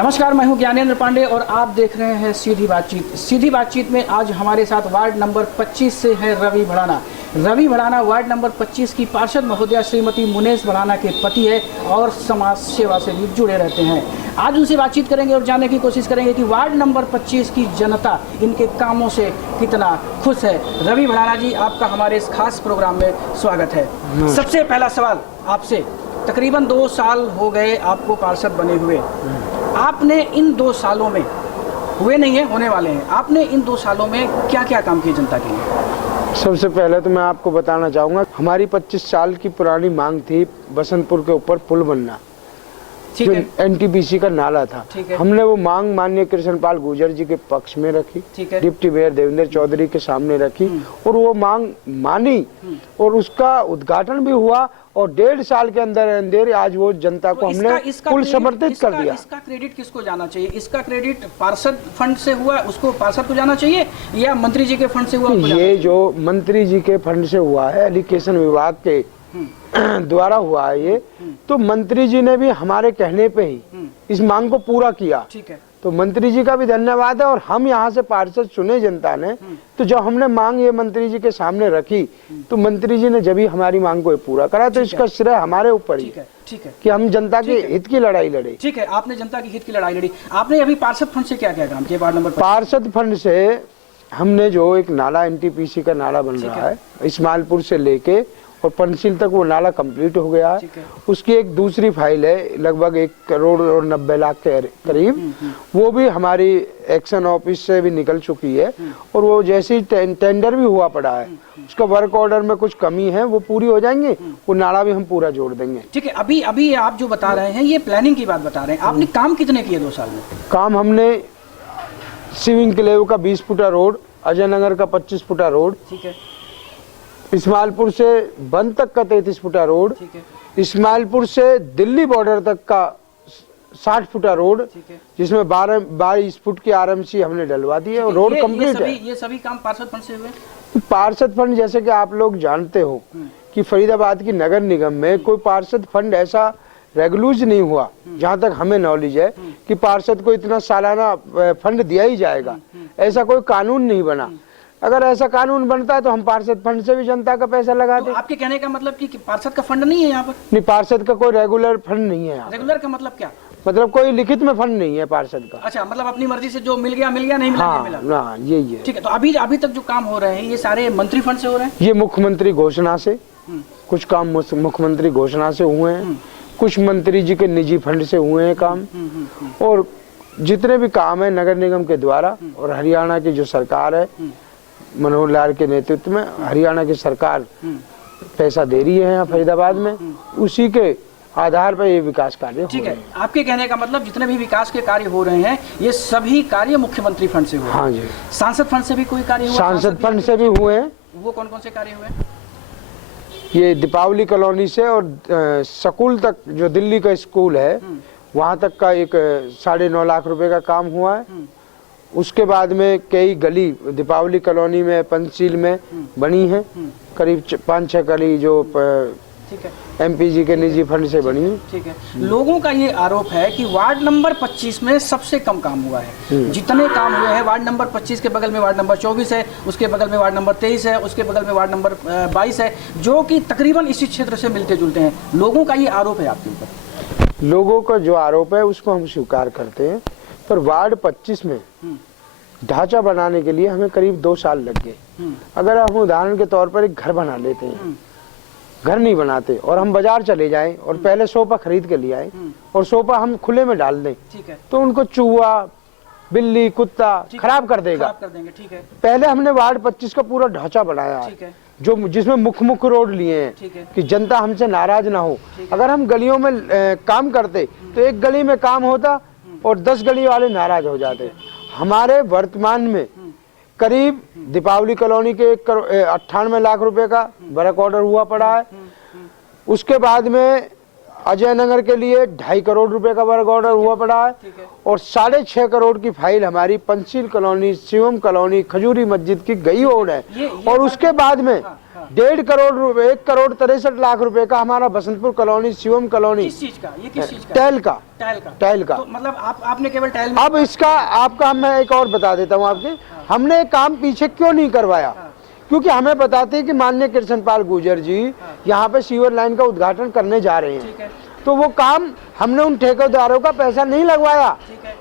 नमस्कार, मैं हूं ज्ञानेंद्र पांडे और आप देख रहे हैं सीधी बातचीत। सीधी बातचीत में आज हमारे साथ वार्ड नंबर 25 से है रवि भड़ाना। रवि भड़ाना वार्ड नंबर 25 की पार्षद महोदया श्रीमती मुनेश भड़ाना के पति है और समाज सेवा से भी जुड़े रहते हैं। आज उनसे बातचीत करेंगे और जानने की कोशिश करेंगे कि वार्ड नंबर 25 की जनता इनके कामों से कितना खुश है। रवि भड़ाना जी, आपका हमारे इस खास प्रोग्राम में स्वागत है। सबसे पहला सवाल आपसे, तकरीबन 2 साल हो गए आपको पार्षद बने हुए। आपने इन 2 सालों में, हुए नहीं है, होने वाले हैं, आपने इन 2 सालों में क्या क्या काम किए जनता के लिए? सबसे पहले तो मैं आपको बताना चाहूँगा, हमारी 25 साल की पुरानी मांग थी बसंतपुर के ऊपर पुल बनना, जो एनटीपीसी का नाला था। हमने वो मांग माननीय कृष्णपाल गुर्जर जी के पक्ष में रखी, डिप्टी मेयर देवेंद्र चौधरी के सामने रखी और वो मांग मानी और उसका उद्घाटन भी हुआ और 1.5 साल के अंदर आज वो जनता को हमने पुल समर्पित कर दिया। इसका क्रेडिट किसको जाना चाहिए? इसका क्रेडिट पार्षद फंड से हुआ, उसको पार्षद को जाना चाहिए या मंत्री जी के फंड से हुआ? ये जो मंत्री जी के फंड से हुआ है, एजुकेशन विभाग के द्वारा हुआ है ये, तो मंत्री जी ने भी हमारे कहने पे ही इस मांग को पूरा किया। ठीक है, तो मंत्री जी का भी धन्यवाद है। और हम यहाँ से पार्षद चुने जनता ने, तो जब हमने मांग ये मंत्री जी के सामने रखी तो मंत्री जी ने जब ही हमारी मांग को पूरा करा, तो इसका श्रेय हमारे ऊपर ही है कि हम जनता के हित की लड़ाई लड़े। ठीक है, आपने जनता के हित की लड़ाई लड़ी। आपने अभी पार्षद फंड से क्या क्या काम किया वार्ड नंबर? पार्षद फंड से हमने जो एक नाला एनटीपीसी का नाला बन रहा है इस्माइलपुर से लेके और पंचशील तक, वो नाला कंप्लीट हो गया है। उसकी एक दूसरी फाइल है लगभग 1 करोड़ और 90 लाख के करीब, वो भी हमारी एक्शन ऑफिस से भी निकल चुकी है और वो जैसे ही टेंडर भी हुआ पड़ा है, उसका वर्क ऑर्डर में कुछ कमी है, वो पूरी हो जाएंगे, वो नाला भी हम पूरा जोड़ देंगे। ठीक है, अभी आप जो बता रहे हैं ये प्लानिंग की बात बता रहे हैं। आपने काम कितने किए 2 साल में? काम हमने सिविंग क्लेव का 20 फुटा रोड, अजय नगर का 25 फुटा रोड, ठीक है, इस्माइलपुर से बंद तक का 33 फुटा रोड, इस्माइलपुर से दिल्ली बॉर्डर तक का 60 फुटा रोड, जिसमें 22 फुट की आरएमसी हमने डलवा दी है और रोड कंप्लीट है। ये सभी काम पार्षद फंड से हुए? पार्षद फंड, जैसे कि आप लोग जानते हो कि फरीदाबाद की नगर निगम में कोई पार्षद फंड ऐसा रेगुलूज नहीं हुआ, जहाँ तक हमें नॉलेज है कि पार्षद को इतना सालाना फंड दिया ही जाएगा, ऐसा कोई कानून नहीं बना। अगर ऐसा कानून बनता है तो हम पार्षद फंड से भी जनता का पैसा लगाते। तो आपके कहने का मतलब कि पार्षद का फंड नहीं है यहाँ पर? नहीं, पार्षद का कोई रेगुलर फंड नहीं है। रेगुलर का मतलब क्या? मतलब कोई लिखित में फंड नहीं है पार्षद का। अच्छा, मतलब अपनी मर्जी से जो मिल गया, नहीं मिला नहीं मिला। हाँ, ये ठीक है। तो अभी तक जो काम हो रहे हैं ये सारे मंत्री फंड से हो रहे हैं? ये मुख्यमंत्री घोषणा से, कुछ काम मुख्यमंत्री घोषणा से हुए हैं, कुछ मंत्री जी के निजी फंड से हुए हैं काम, और जितने भी काम है नगर निगम के द्वारा और हरियाणा की जो सरकार है मनोहर लाल के नेतृत्व में, हरियाणा की सरकार पैसा दे रही है यहाँ फरीदाबाद में, उसी के आधार पर ये विकास कार्य। ठीक है, आपके कहने का मतलब जितने भी विकास के कार्य हो रहे हैं ये सभी कार्य मुख्यमंत्री फंड से हुए? हाँ जी। सांसद फंड से भी कोई कार्य हुआ? सांसद फंड से भी हुए हैं। वो कौन कौन से कार्य हुए? ये दीपावली कॉलोनी से और स्कूल तक, जो दिल्ली का स्कूल है वहाँ तक का एक 9.5 लाख रुपए का काम हुआ है। उसके बाद में कई गली दीपावली कॉलोनी में, पंचशील में बनी है, करीब 5-6 गली जो एमपीजी के निजी फंड से बनी है। ठीक है। लोगों का ये आरोप है कि वार्ड नंबर 25 में सबसे कम काम हुआ है। जितने काम हुए हैं वार्ड नंबर 25 के बगल में वार्ड नंबर 24 है, उसके बगल में वार्ड नंबर 23 है, उसके बगल में वार्ड नंबर 22 है, जो कि तकरीबन इसी क्षेत्र से मिलते जुलते हैं। लोगों का ये आरोप है आपके ऊपर? लोगों का जो आरोप है उसको हम स्वीकार करते हैं, पर वार्ड 25 में ढांचा बनाने के लिए हमें करीब 2 साल लग गए। अगर हम उदाहरण के तौर पर एक घर बना लेते हैं, घर नहीं बनाते और हम बाजार चले जाएं और पहले सोफा खरीद के ले आए और सोफा हम खुले में डाल दें, तो उनको चूहा, बिल्ली, कुत्ता खराब कर देगा। ठीक है। पहले हमने वार्ड 25 का पूरा ढांचा बनाया है, जो जिसमें मुख्य रोड लिए हैं कि जनता हमसे नाराज ना हो। अगर हम गलियों में काम करते तो एक गली में काम होता और 10 गली वाले नाराज हो जाते। हमारे वर्तमान में करीब दीपावली कॉलोनी के 98 लाख रुपए का वर्क ऑर्डर हुआ पड़ा है। उसके बाद में अजय नगर के लिए 2.5 करोड़ रुपए का वर्क ऑर्डर हुआ पड़ा है और 6.5 करोड़ की फाइल हमारी पंचशील कॉलोनी, शिवम कॉलोनी, खजूरी मस्जिद की गई और है। और उसके बाद में 1.5 करोड़ रुपए, 1,63,00,000 का हमारा बसंतपुर कॉलोनी, शिवम कॉलोनी। किस चीज का? ये किस चीज का? टाइल का। टाइल का। तो मतलब आपने केवल टाइल में। अब इसका आपका मैं एक और बता देता हूँ आपके, हमने काम पीछे क्यों नहीं करवाया, क्योंकि हमें बताते हैं कि माननीय कृष्णपाल गुर्जर जी यहाँ पे सीवर लाइन का उद्घाटन करने जा रहे हैं, तो वो काम हमने उन ठेकेदारों का पैसा नहीं लगवाया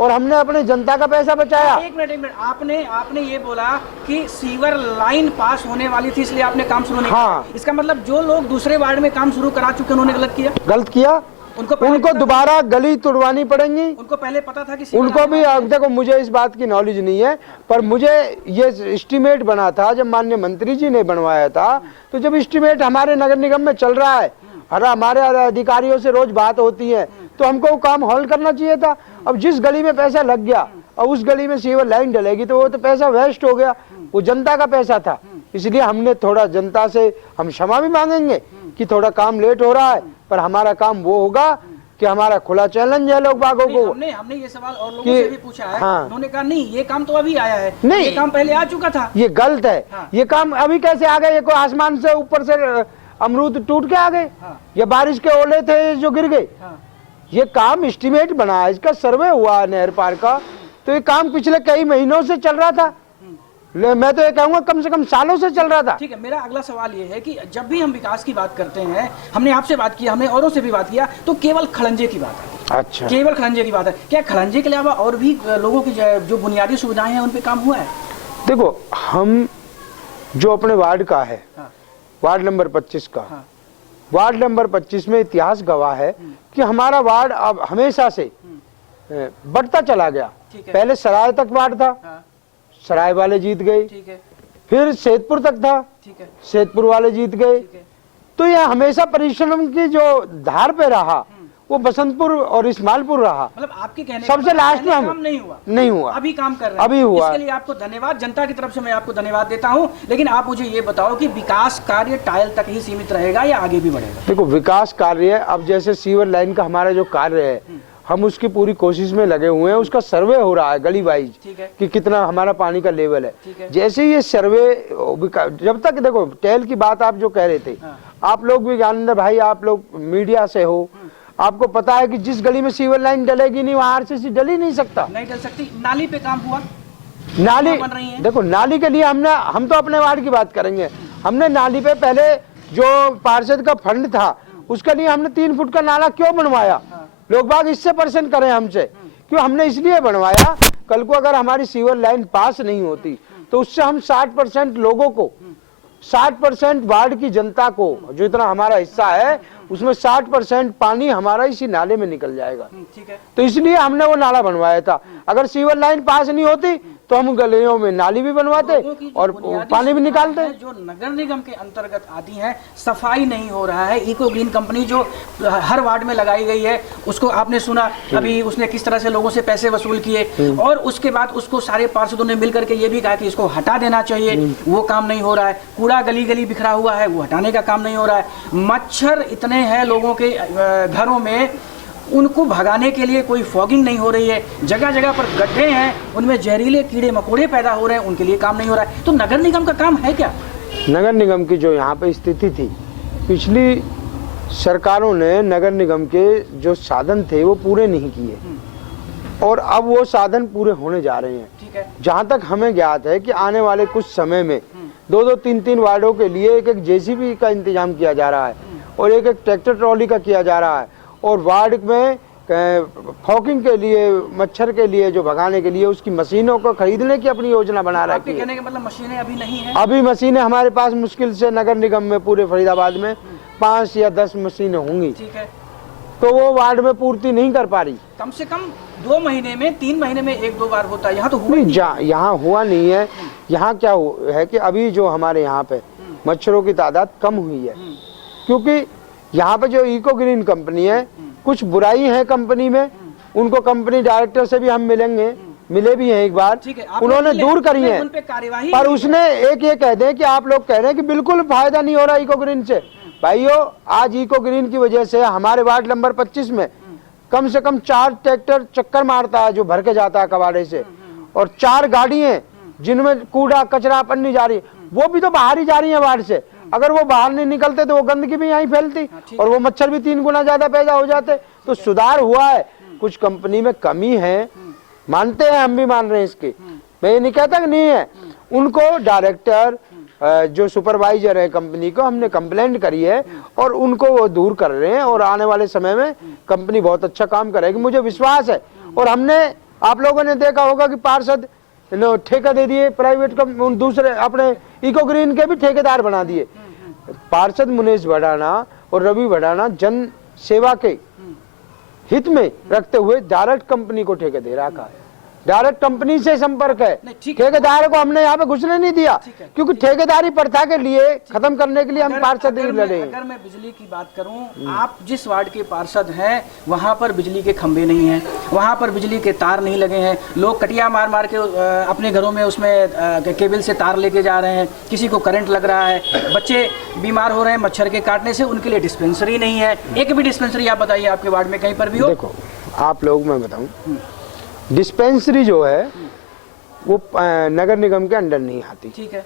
और हमने अपने जनता का पैसा बचाया। एक मिनट, आपने ये बोला कि सीवर लाइन पास होने वाली थी इसलिए आपने काम शुरू नहीं किया। इसका मतलब जो लोग दूसरे वार्ड में काम शुरू करा चुके उन्होंने गलत किया। उनको दोबारा गली तुड़वानी पड़ेंगी। उनको पहले पता था कि उनको भी, देखो मुझे इस बात की नॉलेज नहीं है, पर मुझे ये एस्टीमेट बना था जब माननीय मंत्री जी ने बनवाया था, तो जब एस्टीमेट हमारे नगर निगम में चल रहा है और हमारे अधिकारियों से रोज बात होती है, तो हमको वो काम हॉल्ड करना चाहिए था। अब जिस गली में पैसा लग गया और उस गली में सीवर लाइन डलेगी तो वो तो पैसा वेस्ट हो गया, वो जनता का पैसा था। इसलिए हमने थोड़ा जनता से हम क्षमा भी मांगेंगे कि थोड़ा काम लेट हो रहा है, पर हमारा काम वो होगा कि हमारा खुला चैलेंज है लोग बागों को। हमने ये सवाल और लोगों से भी पूछा है, उन्होंने कहा नहीं ये काम तो अभी आया है, नहीं ये काम पहले आ चुका था। ये गलत है। ये काम अभी कैसे आ गए? ये कोई आसमान से ऊपर से अमरूद टूट के आ गए? ये बारिश के ओले थे जो गिर गए? ये काम एस्टीमेट बना है, इसका सर्वे हुआ है नहर पार का, तो ये काम पिछले कई महीनों से चल रहा था। मैं तो ये कहूँगा कम से कम सालों से चल रहा था। ठीक है, मेरा अगला सवाल ये है कि जब भी हम विकास की बात करते हैं, हमने आपसे बात किया, हमने औरों से भी बात किया, तो केवल खड़ंजे की बात है। अच्छा, केवल खड़ंजे की बात है क्या? खड़ंजे के अलावा और भी लोगों की जो बुनियादी सुविधाएं हैं उन पे काम हुआ है? देखो, हम जो अपने वार्ड का है, वार्ड नंबर 25 का, वार्ड नंबर 25 में इतिहास गवाह है कि हमारा वार्ड अब हमेशा से बढ़ता चला गया। पहले सराय तक वार्ड था, सराय वाले जीत गए, फिर सेतपुर तक था, सेतपुर वाले जीत गए। तो यह हमेशा परिश्रम की जो धार पे रहा वो बसंतपुर और इस्माइलपुर रहा। मतलब आपके कहने सबसे लास्ट में हम नहीं हुआ, अभी काम कर रहे हैं, अभी हुआ। इसके लिए आपको धन्यवाद, जनता की तरफ से मैं आपको धन्यवाद देता हूं। लेकिन आप मुझे ये बताओ कि विकास कार्य टाइल तक ही सीमित रहेगा या आगे भी बढ़ेगा? देखो, विकास कार्य अब जैसे सीवर लाइन का हमारा जो कार्य है, हम उसकी पूरी कोशिश में लगे हुए हैं। उसका सर्वे हो रहा है गली वाइज कि कितना हमारा पानी का लेवल है। जैसे ये सर्वे, जब तक देखो टेल की बात आप जो कह रहे थे, आप लोग भी ज्ञानेंद्र भाई, आप लोग मीडिया से हो, आपको पता है कि जिस गली में सीवर लाइन डलेगी नहीं वहाँ आरसीसी डल ही नहीं सकता। नहीं डल सकती। नाली पे काम हुआ? नाली बन रही है। देखो, नाली के लिए हम तो अपने वार्ड की बात करेंगे। हमने नाली पे पहले जो पार्षद का फंड था उसके लिए हमने 3 फुट का नाला क्यों बनवाया? लोग बाग इससे परेशान करें हमसे, क्यों हमने इसलिए बनवाया, कल को अगर हमारी सीवर लाइन पास नहीं होती तो उससे हम 60% लोगों को, 60% वार्ड की जनता को, जो इतना हमारा हिस्सा है उसमें 60% पानी हमारा इसी नाले में निकल जाएगा। ठीक है। तो इसलिए हमने वो नाला बनवाया था। अगर सीवर लाइन पास नहीं होती तो हम गलियों में नाली भी बनवाते और पानी भी निकालते। जो नगर निगम के अंतर्गत आती हैं, सफाई नहीं हो रहा है। इको ग्रीन कंपनी जो हर वार्ड में लगाई गई है, उसको आपने सुना अभी उसने किस तरह से लोगों से पैसे वसूल किए, और उसके बाद उसको सारे पार्षदों ने मिलकर के ये भी कहा कि इसको हटा देना चाहिए, वो काम नहीं हो रहा है। कूड़ा गली गली बिखरा हुआ है, वो हटाने का काम नहीं हो रहा है। मच्छर इतने हैं लोगों के घरों में, उनको भगाने के लिए कोई फॉगिंग नहीं हो रही है। जगह जगह पर गड्ढे हैं, उनमें जहरीले कीड़े मकोड़े पैदा हो रहे हैं, उनके लिए काम नहीं हो रहा है। तो नगर निगम का काम है क्या? नगर निगम की जो यहाँ पे स्थिति थी, पिछली सरकारों ने नगर निगम के जो साधन थे वो पूरे नहीं किए, और अब वो साधन पूरे होने जा रहे हैं। ठीक है। जहाँ तक हमें ज्ञात है कि आने वाले कुछ समय में 2-2, 3-3 वार्डों के लिए एक जेसीबी का इंतजाम किया जा रहा है और एक ट्रैक्टर ट्रॉली का किया जा रहा है, और वार्ड में फॉगिंग के लिए, मच्छर के लिए, जो भगाने के लिए उसकी मशीनों को खरीदने की अपनी योजना बना रखी है। कहने का मतलब मशीनें अभी नहीं है? अभी मशीनें हमारे पास मुश्किल से नगर निगम में पूरे फरीदाबाद में 5 या 10 मशीनें होंगी। ठीक है। तो वो वार्ड में पूर्ति नहीं कर पा रही। कम से कम 2 महीने में, 3 महीने में 1-2 बार होता है, यहाँ तो हुआ नहीं। यहाँ हुआ नहीं है। यहाँ क्या है कि अभी जो हमारे यहाँ पे मच्छरों की तादाद कम हुई है, क्योंकि यहाँ पे जो इको ग्रीन कंपनी है, कुछ बुराई है कंपनी में, उनको कंपनी डायरेक्टर से भी हम मिले भी हैं एक बार, उन्होंने दूर करी है, पर उसने एक ये कह दें कि आप लोग कह रहे हैं कि बिल्कुल फायदा नहीं हो रहा इको ग्रीन से। भाइयों, आज इको ग्रीन की वजह से हमारे वार्ड नंबर 25 में कम से कम 4 ट्रैक्टर चक्कर मारता है जो भर के जाता है कबाड़े से, और 4 गाड़ियां जिनमें कूड़ा कचरा पन्नी जा रही है, वो भी तो बाहर ही जा रही है वार्ड से। अगर वो बाहर नहीं निकलते तो वो गंदगी भी यहीं फैलती और वो मच्छर भी 3 गुना ज्यादा पैदा हो जाते। तो सुधार हुआ है, कुछ कंपनी में कमी है, मानते हैं, हम भी मान रहे हैं इसके, मैं ये नहीं कहता कि नहीं है। उनको डायरेक्टर जो सुपरवाइजर है कंपनी को, हमने कंप्लेंट करी है और उनको वो दूर कर रहे हैं और आने वाले समय में कंपनी बहुत अच्छा काम करेगी, मुझे विश्वास है। और हमने, आप लोगों ने देखा होगा कि पार्षद ठेका दे दिए प्राइवेट का, दूसरे अपने इको ग्रीन के भी ठेकेदार बना दिए। पार्षद मुनेश भड़ाना और रवि भड़ाना जन सेवा के हित में रखते हुए डायरेक्ट कंपनी को ठेका दे रखा है, डायरेक्ट कंपनी से संपर्क है। ठेकेदार को हमने यहाँ पे घुसने नहीं दिया, क्योंकि ठेकेदारी प्रथा के लिए खत्म करने के लिए हम पार्षद नहीं लड़े। अगर मैं बिजली की बात करूं, आप जिस वार्ड के पार्षद हैं वहां पर बिजली के खंभे नहीं हैं, वहां पर बिजली के तार नहीं लगे हैं, लोग कटिया मार मार के अपने घरों में उसमें केबल से तार लेके जा रहे हैं, किसी को करंट लग रहा है, बच्चे बीमार हो रहे हैं मच्छर के काटने से, उनके लिए डिस्पेंसरी नहीं है। एक भी डिस्पेंसरी आप बताइए आपके वार्ड में कहीं पर भी हो? देखो आप लोग, मैं बताऊं, डिस्पेंसरी जो है वो नगर निगम के अंडर नहीं आती, ठीक है,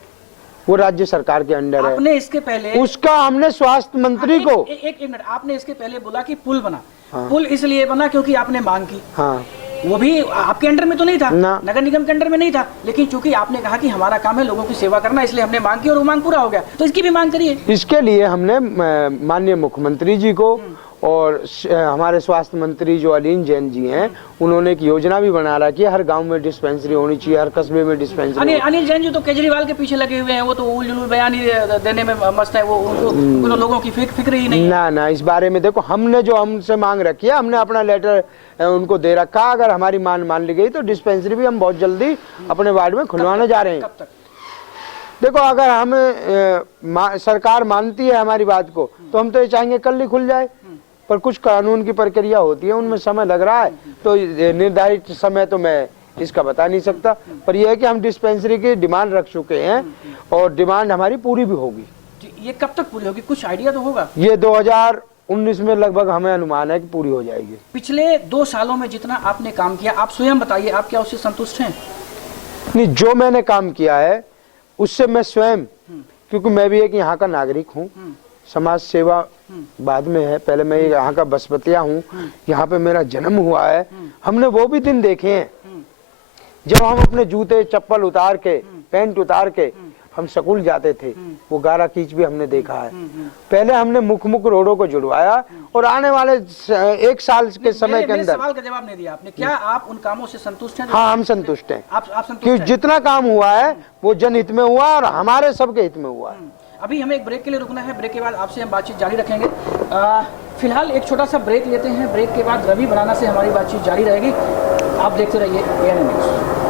वो राज्य सरकार के अंडर है। आपने इसके पहले उसका हमने स्वास्थ्य मंत्री को एक मिनट, आपने इसके पहले बोला कि पुल बना, पुल इसलिए बना क्योंकि आपने मांग की, हाँ, वो भी आपके अंडर में तो नहीं था, ना, नगर निगम के अंडर में नहीं था, लेकिन चूंकि आपने कहा कि हमारा काम है लोगों की सेवा करना, इसलिए हमने मांग की और वो मांग पूरा हो गया, तो इसकी भी मांग करिए। इसके लिए हमने माननीय मुख्यमंत्री जी को और हमारे स्वास्थ्य मंत्री जो अलीन जैन जी हैं, उन्होंने एक योजना भी बना रखी है, हर गांव में डिस्पेंसरी होनी चाहिए, हर कस्बे में डिस्पेंसरी। अनिल जैन जी तो केजरीवाल के पीछे लगे हुए हैं, वो तो उल्लू बयानी देने में मस्त है, वो उनको लोगों की फिक्र ही नहीं है। ना, इस बारे में देखो, हमने जो हमसे मांग रखी है, हमने अपना लेटर उनको दे रखा, अगर हमारी मान ली गई तो डिस्पेंसरी भी हम बहुत जल्दी अपने वार्ड में खुलवाने जा रहे हैं। कब तक? देखो अगर हम सरकार मानती है हमारी बात को, तो हम तो ये चाहेंगे कल ही खुल जाए, पर कुछ कानून की प्रक्रिया होती है, उनमें समय लग रहा है, तो निर्धारित समय तो मैं इसका बता नहीं सकता, पर यह है कि हम डिस्पेंसरी की डिमांड रख चुके हैं और डिमांड हमारी पूरी भी होगी। ये कब तक पूरी होगी, कुछ आइडिया तो होगा? ये 2019 में लगभग हमें अनुमान है कि पूरी हो जाएगी। पिछले 2 सालों में जितना आपने काम किया, आप स्वयं बताइए, आप क्या उससे संतुष्ट हैं? नहीं, जो मैंने काम किया है उससे मैं स्वयं, क्योंकि मैं भी एक यहाँ का नागरिक हूँ, समाज सेवा बाद में है, पहले मैं यहाँ का बसपतिया हूँ, यहाँ पे मेरा जन्म हुआ है, हमने वो भी दिन देखे हैं जब हम अपने जूते चप्पल उतार के, पैंट उतार के हम स्कूल जाते थे, वो गारा कीच भी हमने देखा है। पहले हमने मुख रोडों को जुड़वाया और आने वाले 1 साल के समय के अंदर। सवाल का जवाब नहीं दिया आपने, क्या आप उन कामों से संतुष्ट हैं? हाँ, हम संतुष्ट हैं, आप संतुष्ट क्योंकि हैं? जितना काम हुआ है वो जनहित में हुआ और हमारे सबके हित में हुआ है। अभी हमें एक ब्रेक के लिए रुकना है, ब्रेक के बाद आपसे हम बातचीत जारी रखेंगे। फिलहाल एक छोटा सा ब्रेक लेते हैं, ब्रेक के बाद रवि भड़ाना से हमारी बातचीत जारी रहेगी। आप देखते रहिए ANN न्यूज़।